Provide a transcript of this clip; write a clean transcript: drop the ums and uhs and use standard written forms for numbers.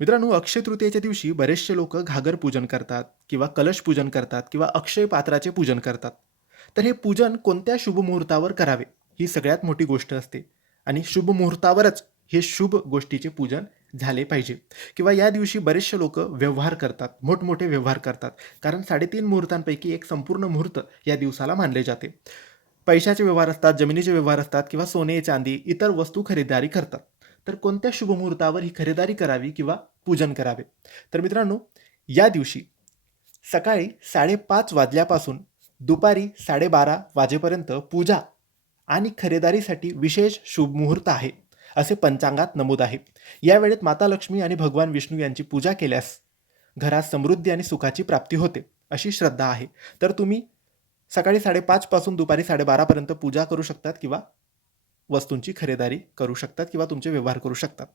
मित्रांनो, अक्षय तृतीयेच्या दिवशी बरेचसे लोक घागर पूजन करतात किंवा कलश पूजन करतात किंवा अक्षय पात्राचे पूजन करतात. तर हे पूजन कोणत्या शुभ मुहूर्तावर करावे, ही सगळ्यात मोठी गोष्ट असते. आणि शुभ मुहूर्तावरच हे शुभ गोष्टीचे पूजन झाले पाहिजे. किंवा या दिवशी बरेचसे लोक व्यवहार करतात, मोठमोठे व्यवहार करतात. कारण 3.5 मुहूर्तांपैकी एक संपूर्ण मुहूर्त या दिवसाला मानले जाते. पैशाचे व्यवहार असतात, जमिनीचे व्यवहार असतात किंवा सोने, चांदी, इतर वस्तू खरीदारी करतात. तर कोणत्या शुभ मुहूर्तावर ही खरीदारी करावी किंवा पूजन करावे? तर मित्रांनो, या दिवशी सकाळी 5:30 वाजल्यापासून दुपारी 12:30 वाजेपर्यंत पूजा आणि खरेदारीसाठी विशेष शुभ मुहूर्त आहे, असे पंचांगात नमूद आहे. या वेळेत माता लक्ष्मी आणि भगवान विष्णू यांची पूजा केल्यास घरात समृद्धी आणि सुखाची प्राप्ती होते, अशी श्रद्धा आहे. तर तुम्ही सकाळी 5:30 पासून दुपारी 12:30 पर्यंत पूजा करू शकतात किंवा वस्तूंची खरेदारी करू शकतात किंवा तुमचे व्यवहार करू शकतात.